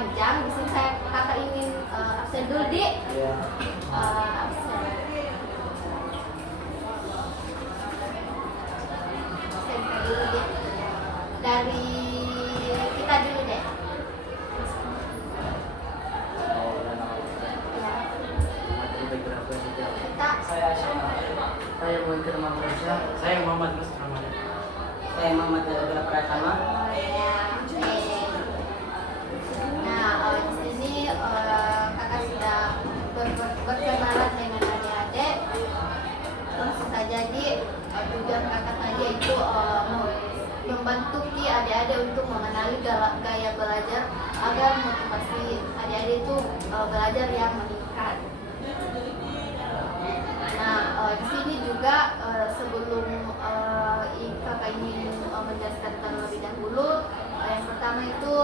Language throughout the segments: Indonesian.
panjang. Di sini kakak ingin absen dulu di absen. Absen dulu di. Dari kita dulu deh. Saya Muhammad Malaysia. Saya Muhammad Mas Ramadan. Saya Muhammad Dara Pratama. Nah, di sini kakak sudah berkenalan dengan adik-adik. Langsung saja tujuan kakak tadi itu membantu adik-adik untuk mengenali gaya belajar agar motivasi adik-adik itu belajar yang meningkat. Nah, di sini juga sebelum kakak ingin menjelaskan terlebih dahulu, yang pertama itu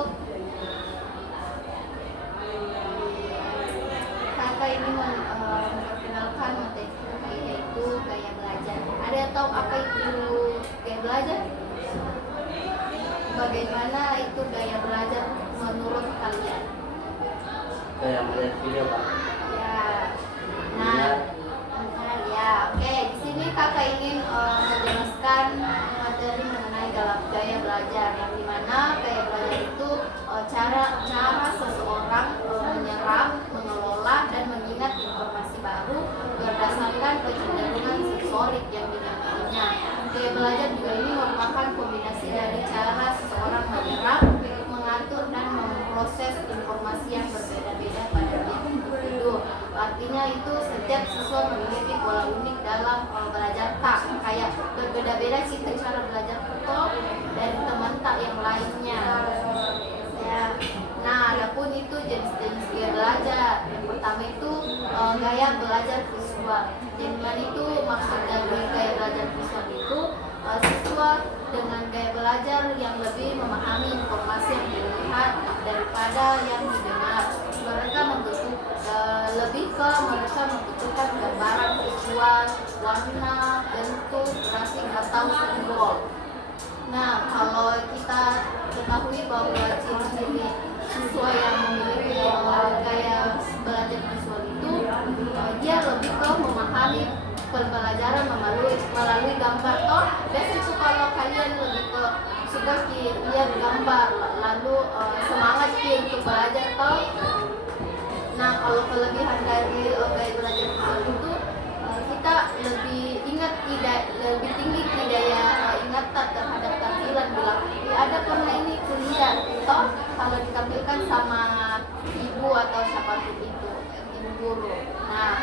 kakak ini memperkenalkan materi kakak yaitu gaya belajar. Ada yang tahu apa itu gaya belajar? Bagaimana itu gaya belajar menurut kalian? Saya melihat video, Pak. Ya, nah, ya, oke. Di sini kakak ingin menjelaskan materi mengenai dalam gaya belajar, yang dimana gaya belajar itu cara seseorang menyerap, mengelola, dan mengingat informasi baru berdasarkan kecenderungan sensorik yang dimilikinya. Gaya belajar juga ini merupakan kombinasi dari cara seseorang menyerap, mengatur, dan memproses informasi yang berbeda-beda pada individu. Artinya itu setiap siswa memiliki pola unik dalam belajar tak, kayak berbeda-beda kita cara belajar kok dari teman tak yang lainnya. Ya. Nah, adapun itu jenis-jenis gaya belajar. Yang pertama itu gaya belajar visual. Dengan itu maksud dari gaya belajar visual itu siswa dengan gaya belajar yang lebih memahami informasi yang dilihat daripada yang didengar. Mereka membutuhkan gambaran visual, warna, bentuk, grafik atau simbol. Nah, kalau kita ketahui bahwa ciri-ciri siswa yang memiliki gaya belajar visual itu dia lebih ke memahami pembelajaran melalui gambar. Biasa itu kalau kalian lebih ke suka lihat gambar lalu semangat untuk belajar toh. Nah, kalau kelebihan dari gaya belajar visual itu kita lebih tinggi daya ingatan terhadap tampilan. Bilang ada pernah ini kuliah toh kalau ditampilkan sama ibu atau siapapun itu ibu guru. Nah,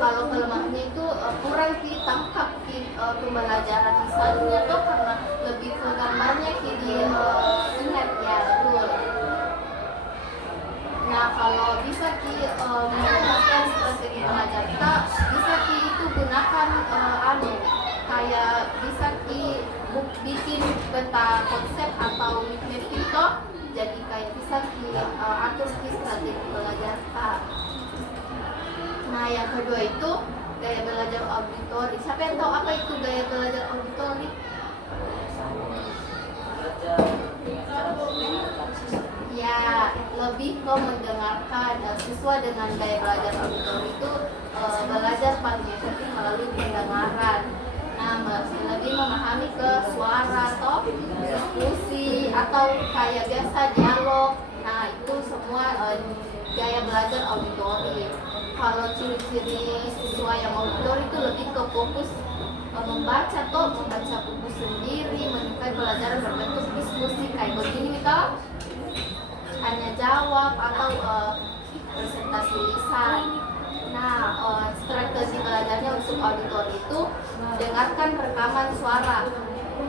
kalau kelemahannya itu kurang ditangkap pembelajaran misalnya tuh karena lebih ke gambarnya ingat ya betul. Nah, kalau bisa menggunakan strategi belajar kita bisa itu gunakan kayak bisa bikin peta konsep atau mapping toh jadi kayak bisa atur strategi belajar kita. Nah, yang kedua itu gaya belajar auditori. Siapa yang tahu apa itu gaya belajar auditori? Ya, lebih ke mendengarkan. Siswa dengan gaya belajar auditori itu belajar paling efektif melalui pendengaran. Nah, lebih memahami ke suara atau diskusi atau kayak biasa dialog. Nah, itu semua gaya belajar auditori. Kalau ciri-ciri siswa yang auditori itu lebih ke fokus membaca buku sendiri, menyukai pelajaran berbentuk diskusi kayak begini toh, hanya jawab atau presentasi lisan. Nah, strategi belajarnya untuk auditori itu dengarkan rekaman suara,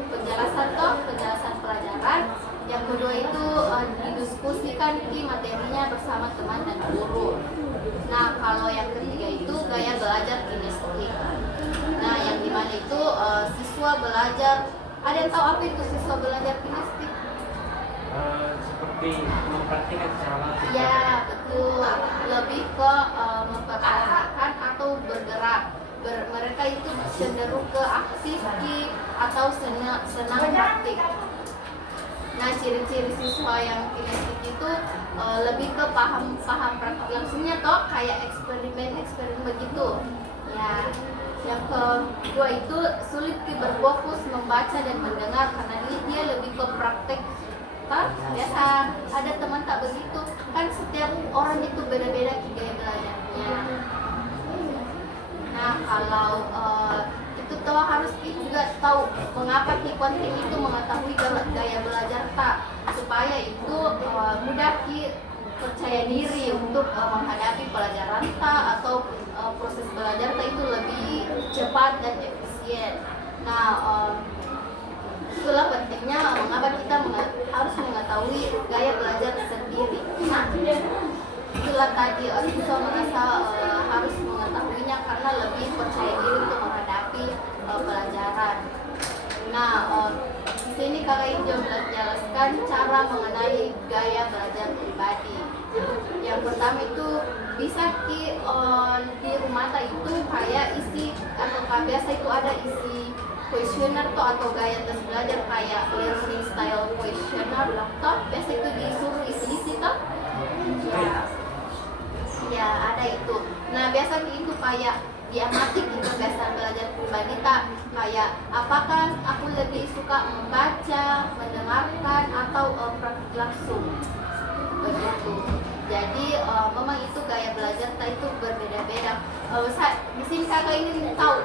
penjelasan pelajaran. Yang kedua itu didiskusikan materinya bersama teman dan guru. Nah, kalau yang ketiga itu gaya belajar kinestetik. Nah, yang dimana itu siswa belajar. Ada yang tahu apa itu siswa belajar kinestetik? Seperti mempraktikkan secara langsung. Ya, betul. Lebih ke memperhatikan atau bergerak. Mereka itu cenderung ke aktif atau senang praktik. Nah, ciri-ciri siswa yang kinestetik itu lebih ke paham praktik langsungnya toh, kayak eksperimen begitu. Ya, yang kedua itu sulit berfokus membaca dan mendengar karena dia lebih ke praktek. Kan biasa ada teman tak begitu, kan setiap orang itu beda-beda gaya belajarnya. Nah, kalau itu toh harus juga tahu mengapa penting itu mengetahui gaya belajar tak, supaya itu mudah percaya diri untuk menghadapi pelajaran tak atau proses belajar tak itu lebih cepat dan efisien. Nah, itulah pentingnya mengapa kita harus mengetahui gaya belajar sendiri. Nah, itulah tadi siswa merasa harus mengetahuinya karena lebih percaya diri untuk menghadapi pelajaran. Nah, di sini Kakak Injo menjelaskan cara mengenai gaya belajar pribadi. Yang pertama itu bisa di rumah itu kayak isi atau biasa itu ada isi kuesioner atau gaya tes belajar kayak learning style kuesioner toh biasa itu disuruh isi toh. Ya ada itu. Nah biasa itu kayak diamati gitu biasa belajar pribadi tak, kayak apakah aku lebih suka membaca, mendengarkan atau praktik langsung begitu. Jadi memang itu gaya belajar tak itu berbeda-beda. Di sini Kakak ingin tahu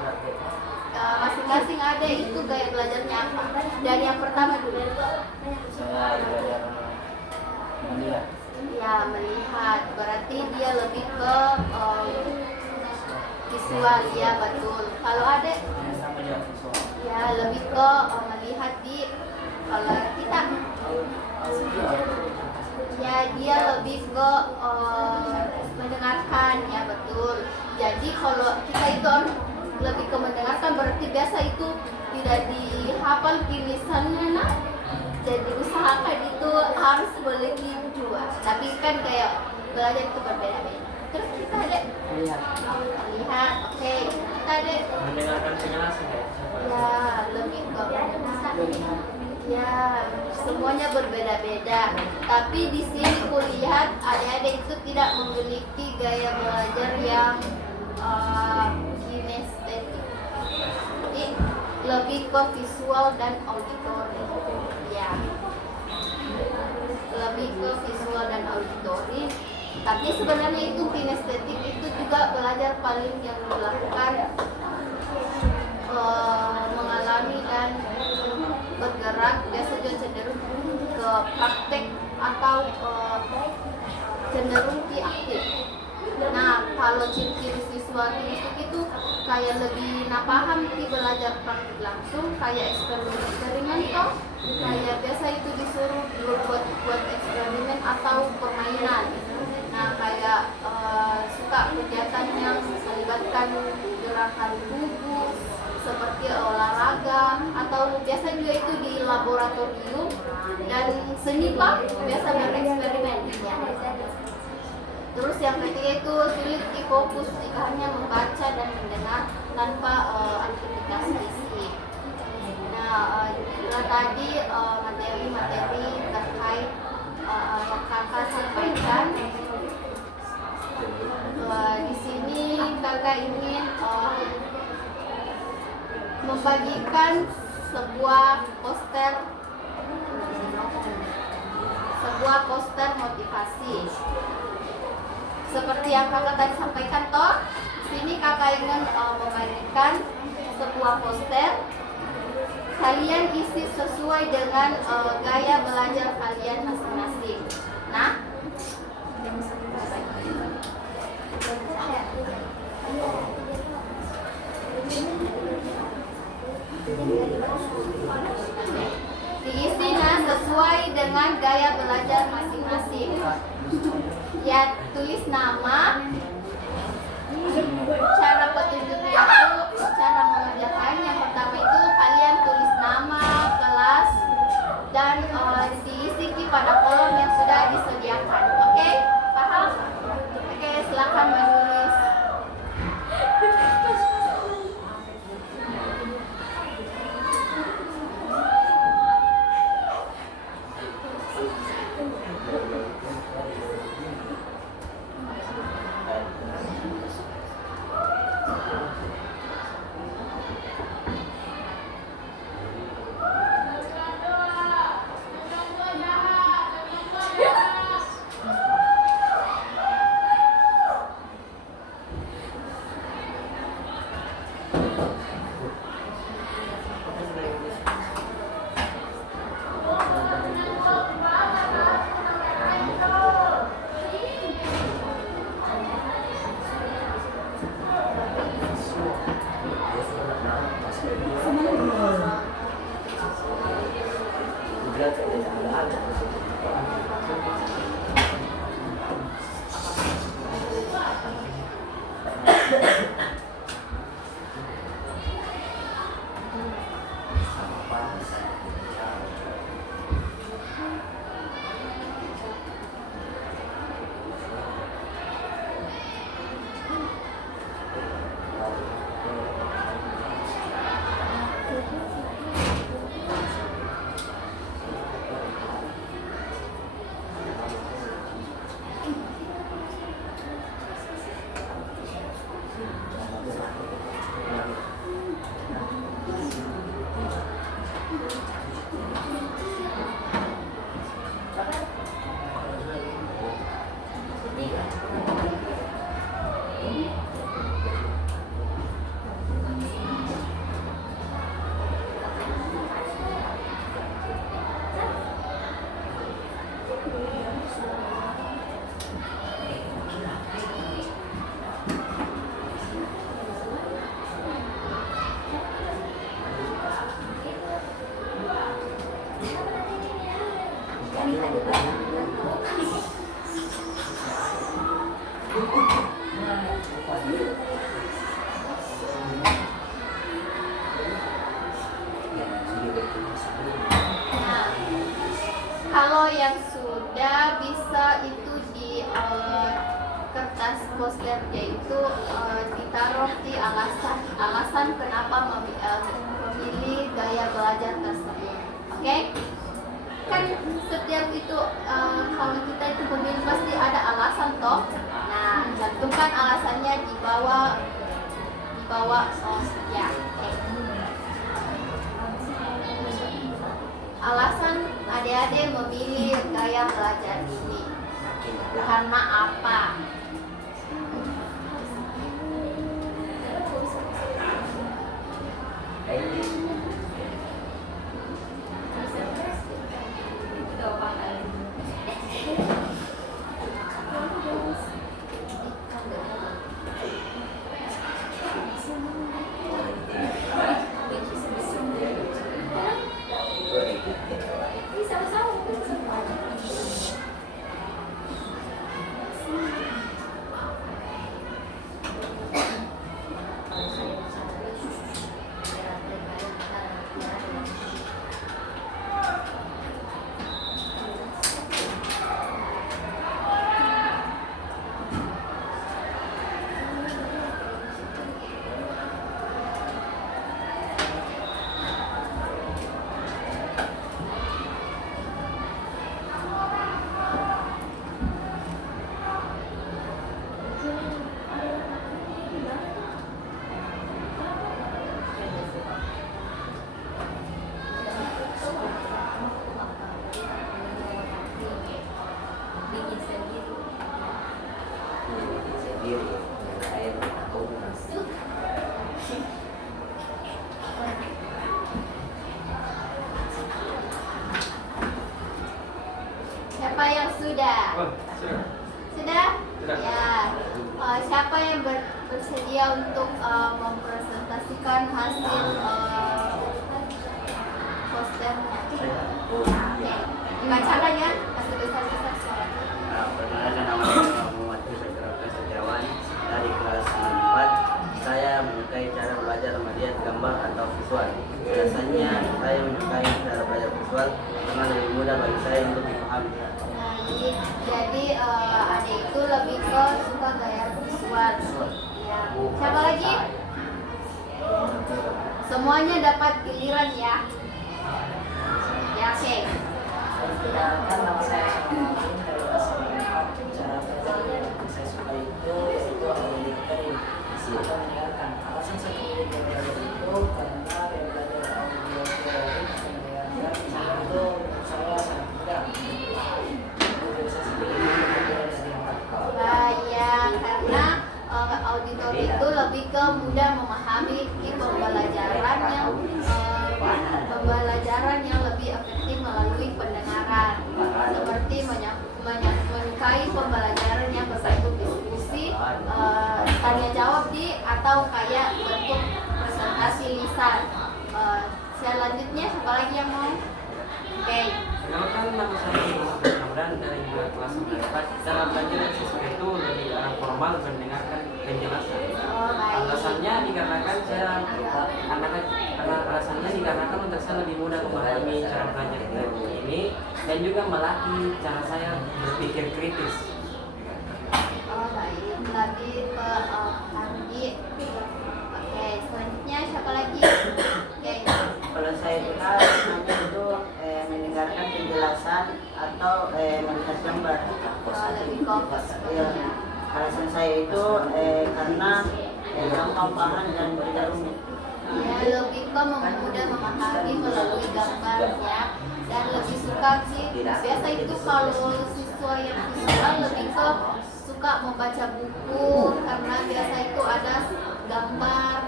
masing-masing ada itu gaya belajarnya apa. Dari yang pertama dulu. Saya belajar melihat. Ya melihat, berarti dia lebih ke visual, ya betul. Kalau ada Sama juga visual. ya lebih ke melihat di kalau kita ya dia lebih ke mendengarkan, ya betul. Jadi kalau kita itu lebih ke mendengarkan berarti biasa itu tidak dihafal tulisannya. Nah jadi usahakan itu harus boleh dua, tapi kan kayak belajar itu berbeda-beda. Terus kita ada lihat, oke. Kita ada Mendengarkan penjelasan ya. ya lebih ke ya semuanya berbeda-beda. Tapi di sini kulihat adik-adik itu tidak memiliki gaya belajar yang kinestetik. Jadi lebih ke visual dan auditory. Ya. Lebih ke visual dan auditory. Tapi sebenarnya itu kinestetik itu juga belajar paling yang dilakukan mengalami dan bergerak, biasa juga cenderung ke praktek atau cenderung ke aktif. Nah, kalau ciri-ciri siswa kinestetik itu kayak lebih paham di belajar praktik langsung, kayak eksperimen toh, kayak biasa itu disuruh buat eksperimen atau permainan. Nah, kayak suka kegiatan yang melibatkan gerakan tubuh seperti olahraga atau biasa juga itu di laboratorium dan seni pak biasa bereksperimen ya. Terus yang ketiga itu sulit difokus jika hanya membaca dan mendengar tanpa aktivitas fisik. Nah, itulah tadi materi-materi terkait yang kakak sampaikan. Di sini kakak ingin membagikan sebuah poster motivasi. Seperti yang kakak tadi sampaikan toh, sini kakak ingin membagikan sebuah poster. Kalian isi sesuai dengan gaya belajar kalian masing-masing. Nah, diisi sesuai dengan gaya belajar masing-masing. Ya, tulis nama, cara petunjuknya itu, cara mengerjakan. Yang pertama itu kalian tulis nama, kelas, dan diisi pada kolom yang sudah disediakan. Oke, paham? Oke, silakan menulis. belajar, yaitu ditaruh di alasan kenapa memilih gaya belajar tersebut. Oke? Kan setiap itu kalau kita itu memilih pasti ada alasan toh. Nah, cantumkan alasannya di bawah ya. Oke. Alasan adik-adik memilih gaya belajar ini karena apa? Siapa yang sudah? Oh, sudah. Sudah? Sudah. Ya. Siapa yang bersedia untuk mempresentasikan hasil posternya? Oke. Dibacakan ya, kasih besar-besar suaranya. Perkenalkan, nama saya Muhammad Sejarawan dari kelas 4. Saya menyukai cara belajar melihat gambar atau visual. Biasanya saya menyukai cara belajar visual karena lebih mudah bagi saya untuk dipahami. Nah, jadi adik itu lebih ke suka gaya visual. Ya. Siapa lagi? Semuanya dapat giliran ya. Ya, oke. Perkenalkan, nama saya Sofian dari kelas 4. Cara belajar yang saya suka itu yaitu audio atau mendengarkan. Alasan saya memilih gaya belajar itu karena gaya belajar audio mendengarkan itu menurut saya sangat mudah. Jadi saya sendiri belajar dari yang Bayang, karena auditori itu lebih ke mudah memahami pembelajaran yang lebih efektif melalui pendengaran, seperti menyukai pembelajaran yang berbentuk diskusi, tanya jawab atau kayak bentuk presentasi lisan. Selanjutnya siapa lagi yang mau? Oke. Perkenalkan, nama saya Muhammad Hamdan dari kelas 9. Cara belajar yang sesuai itu lebih arah formal mendengarkan penjelasan. Oh, baik. Alasannya dikarenakan untuk saya lebih mudah memahami cara belajar ini dan juga melatih cara saya berpikir kritis. Oh, baik. Lebih ke Andi. Oke, selanjutnya siapa lagi? Oke. Kalau saya dengar namanya itu mendengarkan penjelasan atau melihat gambar. Lebih fokus. Ya, alasan saya itu karena gampang paham dan tidak rumit. Ya, lebih ke mudah memahami melalui gambar ya, dan lebih suka sih. Biasa itu kalau siswa yang visual lebih ke suka membaca buku karena biasa itu ada gambar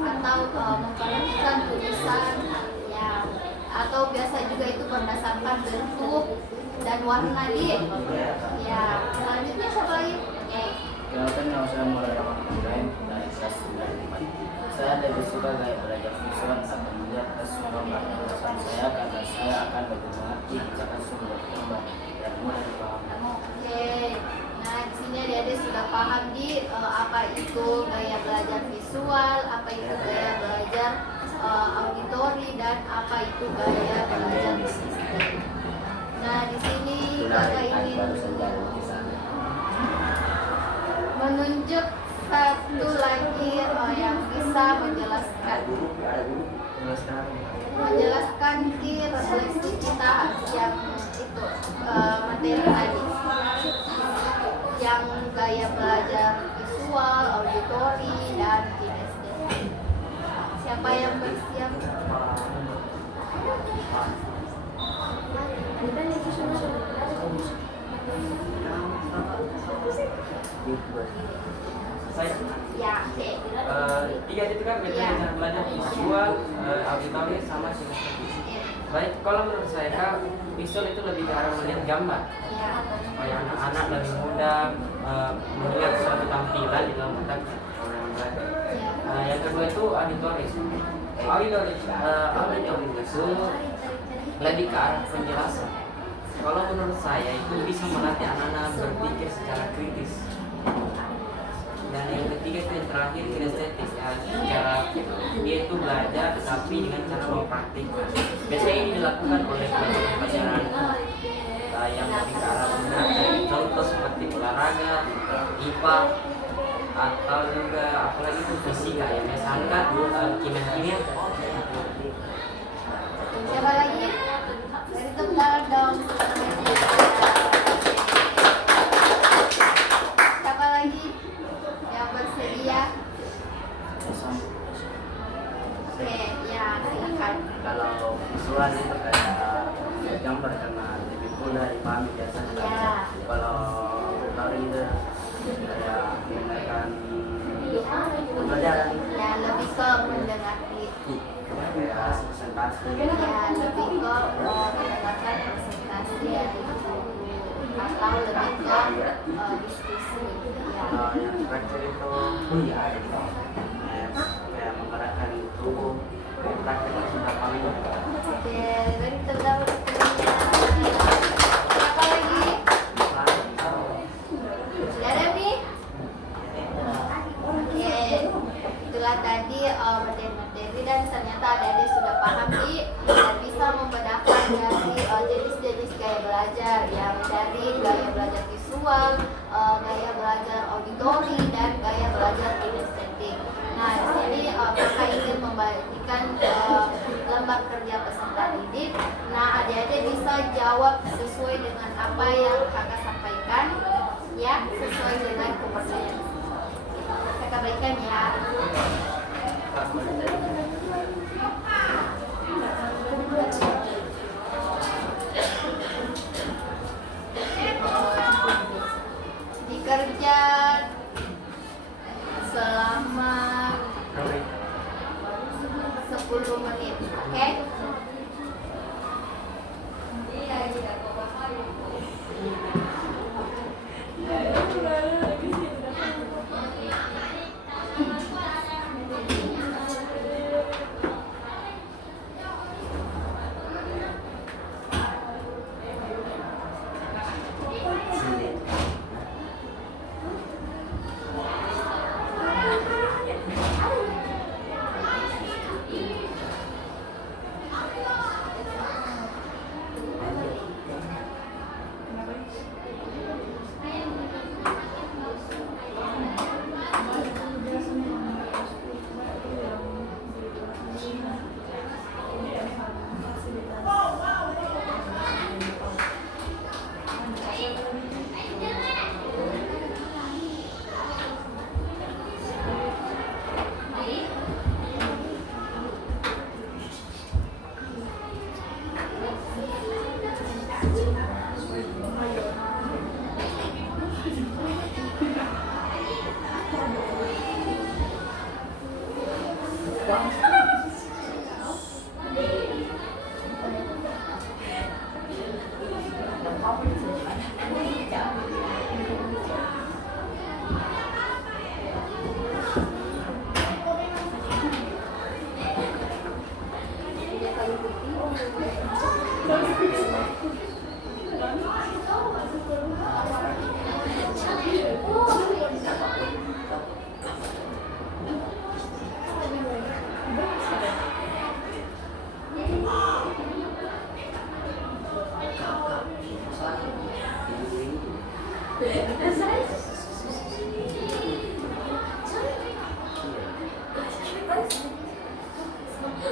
atau memperhatikan tulisan ya, atau biasa juga itu berdasarkan bentuk dan warna ya. Selanjutnya siapa lagi? Perkenalkan, nama saya Muhammad Ibrahim dari kelas 9. Saya lebih suka gaya belajar visual atau melihat langsung gambar. Alasan saya karena saya akan lebih mengerti jika langsung melihat gambar dan mudah dipahami. Oke. Nah, di sini adik-adik sudah paham apa itu gaya belajar visual, apa itu gaya belajar auditori, dan apa itu gaya belajar sistem. Nah, di sini kakak ingin menunjuk satu lagi yang bisa menjelaskan di refleksi kita yang itu materi tadi, yang gaya belajar visual, auditori, dan kinestetik. Siapa yang bersiap? Saya Ya, oke. tiga itu kan metode Iya. cara belajar visual, auditori, sama kinestetik. Iya. Baik, kalau menurut saya Kak, visual itu lebih ke arah melihat gambar Ya. supaya anak-anak lebih mudah melihat suatu tampilan di dalam otak orang belajar. Ya. Yang kedua itu auditory. Auditory itu lebih ke arah penjelasan. Kalau menurut saya itu bisa melatih anak-anak berpikir secara kritis. Dan yang ketiga itu yang terakhir kinestetik, ya, cara dia itu belajar tetapi dengan cara mempraktikkan. Biasanya ini dilakukan oleh pelajaran yang lebih ke arah belajar, contoh seperti olahraga, IPA, atau juga apalagi itu fisika ya, misalkan kimia. Siapa lagi? Dari tepuk dong. Siapa lagi yang bersedia? Oke, ya silakan. Kalau visual itu kayak gambar karena lebih mudah dipahami biasanya. Ya. Kalau auditori itu kayak mendengarkan pembelajaran Ya, lebih ke mendengarkan. kayak presentasi. Ya, lebih ke mendengarkan presentasi dari guru atau lebih ke diskusi. Ya. Kalau yang terakhir itu kayak menggerakkan tubuh. Prakteknya sudah paling Oke, dari terdahulu siapa lagi? Sudah ada nih? Oke, itulah tadi materi-materi dan ternyata adik-adik sudah paham nih dan bisa membedakan dari jenis-jenis gaya belajar yang dari gaya belajar visual, gaya belajar auditori, dan gaya belajar kinestetik. Nah, di sini kakak ingin membagikan lembar kerja peserta didik. Nah, adik-adik bisa jawab sesuai dengan apa yang kakak sampaikan, ya, sesuai dengan kepercayaan. Kakak berikan ya. Dikerja selama 10 menit, oke?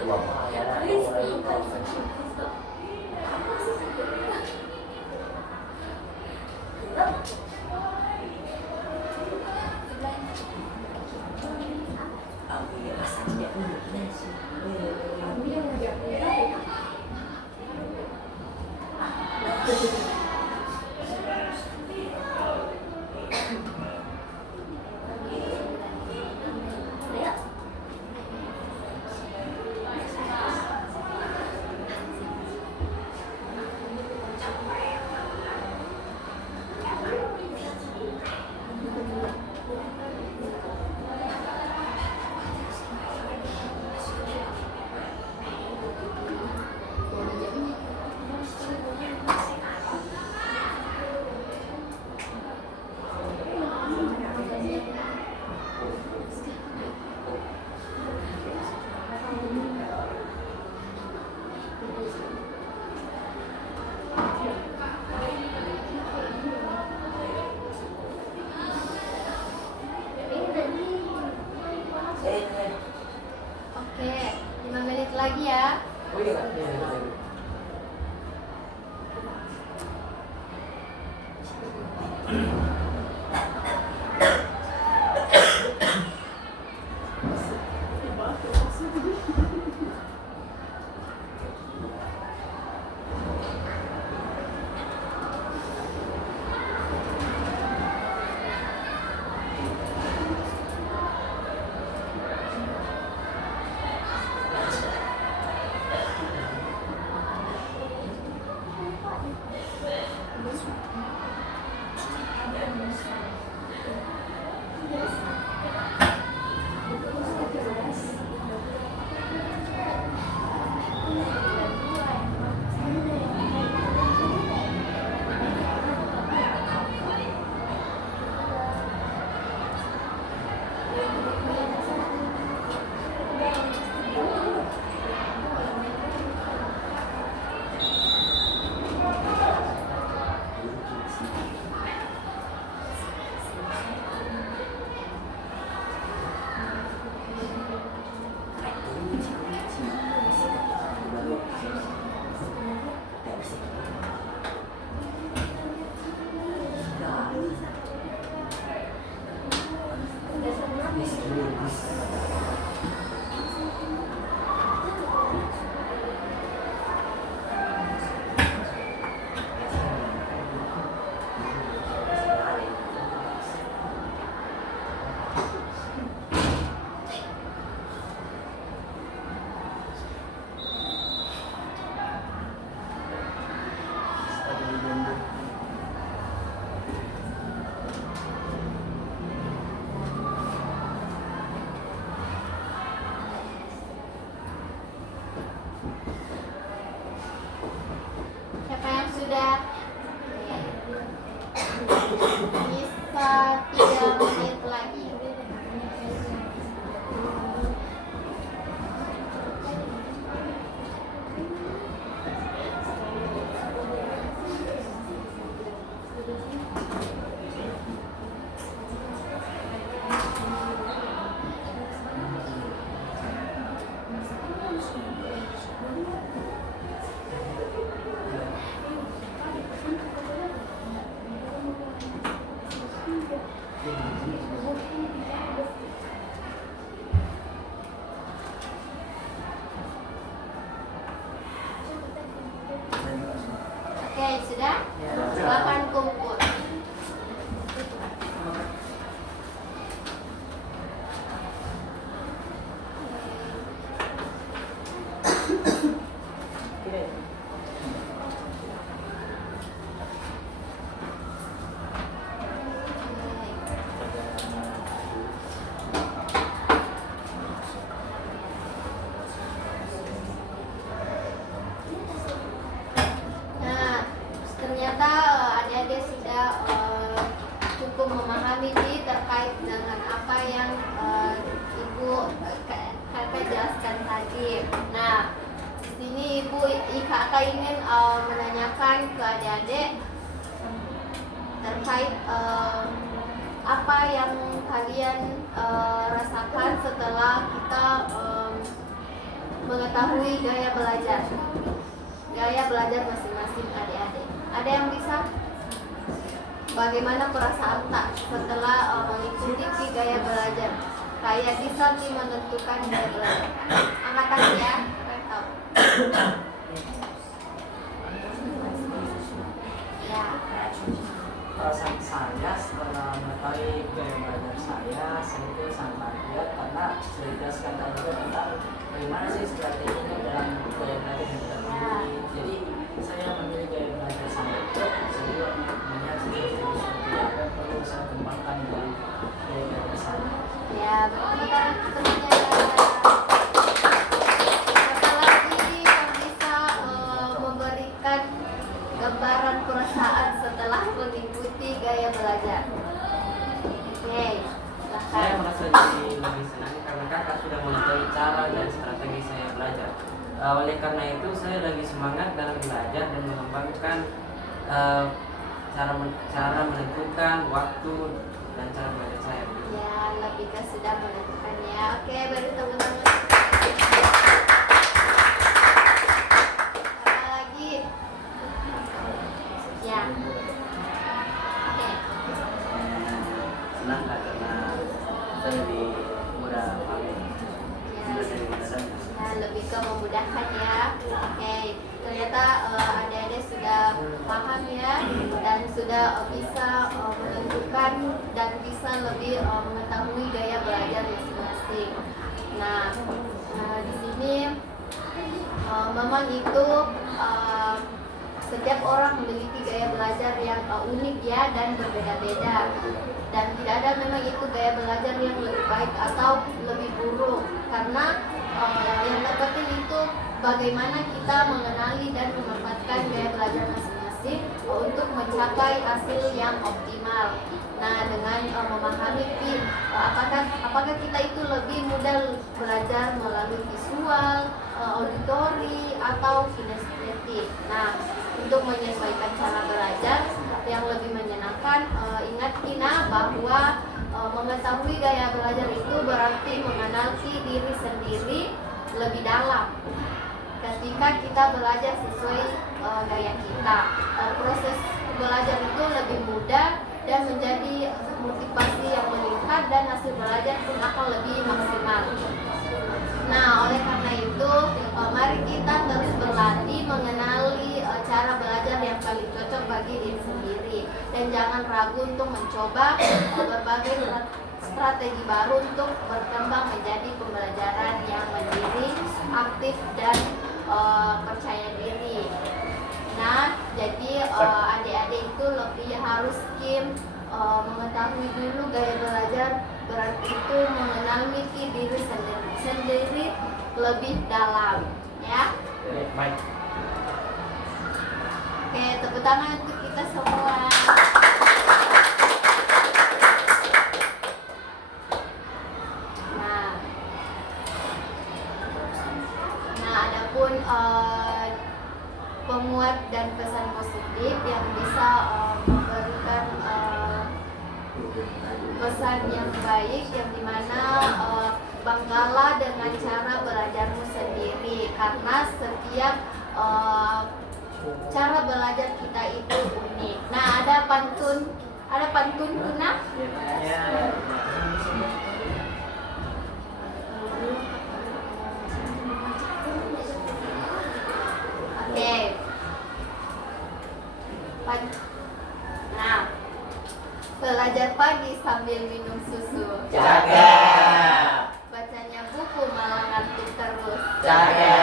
Oke, 5 menit lagi ya. Oh iya, Kak. Iya. Siapa yang sudah? Bisa 3 menit lagi. Oke, sudah? Silakan kumpul. Nah, ternyata adik-adik sudah cukup memahami nih terkait dengan apa yang Ibu kakak jelaskan tadi. Nah, di sini Ibu kakak ingin menanyakan ke adik-adik terkait apa yang kalian rasakan setelah kita mengetahui gaya belajar. Gaya belajar masing-masing adik-adik. Ada yang bisa? Bagaimana perasaan tak setelah mengikuti gaya belajar? Kayak bisa nih menentukan gaya belajar. Angkat tangan ya, kalian tahu. Ya. Perasaan saya setelah mengetahui gaya belajar saya itu sangat bahagia karena sudah dijelaskan tadi juga tentang bagaimana sih strateginya dalam gaya belajar yang kita pilih. Jadi saya memilih gaya belajar saya itu saya melihat sesuatu yang perlu saya kembangkan dalam gaya belajar saya. Ya, betul tentunya. Apalagi yang bisa memberikan gambaran perasaan setelah mengikuti gaya belajar. Oke, Saya silakan. merasa jadi lebih senang karena kakak sudah mengetahui cara dan strategi saya belajar. Oleh karena itu saya lagi semangat dalam belajar dan mengembangkan cara menentukan waktu dan cara belajar saya. Ya, lebih ke sudah menentukannya. Oke, beri tepuk tangan. Apa lagi? Ya. Oke. Senang Kak, karena saya lebih mudah pahami. Ya, lebih ke memudahkan ya. Oke, ternyata adik-adik sudah paham ya dan sudah bisa menentukan dan bisa lebih mengetahui gaya belajar masing-masing. Nah, di sini memang itu setiap orang memiliki gaya belajar yang unik ya dan berbeda-beda, dan tidak ada memang itu gaya belajar yang lebih baik atau lebih buruk, karena yang terpenting itu bagaimana kita mengenali dan memanfaatkan gaya belajar masing-masing untuk mencapai hasil yang optimal. Nah, dengan memahami apakah kita itu lebih mudah belajar melalui visual, auditori atau kinestetik. Nah, untuk menyesuaikan cara belajar yang lebih menyenangkan, ingat Kina bahwa mengetahui gaya belajar itu berarti mengenali diri sendiri lebih dalam. Ketika kita belajar sesuai gaya kita, proses belajar itu lebih mudah dan menjadi motivasi yang meningkat dan hasil belajar pun akan lebih maksimal. Nah, oleh karena itu, mari kita terus berlatih mengenali cara belajar yang paling cocok bagi diri sendiri, dan jangan ragu untuk mencoba berbagai strategi baru untuk berkembang menjadi pembelajaran yang mandiri, aktif, dan percaya diri. Nah, jadi adik-adik itu lebih harus mengetahui dulu gaya belajar, berarti itu mengenali diri sendiri lebih dalam, ya. Baik. Oke, tepuk tangan untuk kita semua. Nah, adapun penguat dan pesan positif yang bisa memberikan pesan yang baik, yang dimana banggalah dengan cara belajarmu sendiri, karena setiap cara belajar kita itu unik. Nah, ada pantun guna. Oke. Nah, belajar pagi sambil minum susu. Jaga. Bacanya buku malah ngantuk terus. Jaga.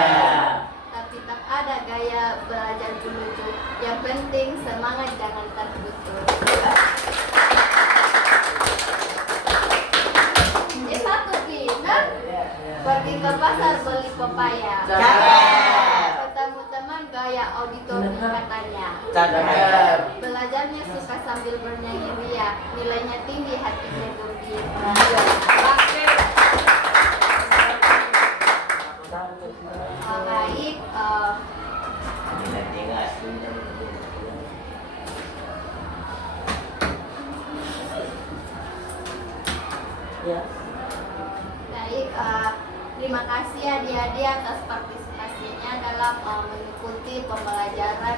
Tapi tak ada gaya belajar lucu. Yang penting semangat, jangan terputus. Ini satu pindah pergi ke pasar beli pepaya. Jaga. Ketemu teman gaya auditori katanya. Jaga. Belajarnya suka sambil bernyanyi ria, nilainya tinggi, hatinya gembira. Baik, Ya. baik. Terima kasih adik-adik atas partisipasinya dalam mengikuti pembelajaran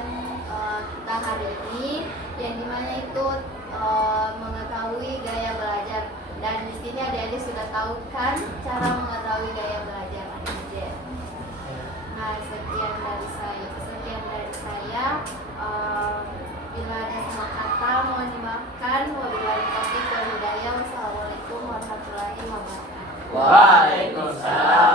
kita hari ini, yang dimana itu mengetahui gaya belajar. Dan di sini adik-adik sudah tahu kan cara mengetahui gaya belajar adik-adik. Nah, sekian dari saya. Bila ada salah kata mohon dimaafkan. Wabillahi taufiq wal hidayah. Wassalamualaikum warahmatullahi wabarakatuh. Waalaikumsalam.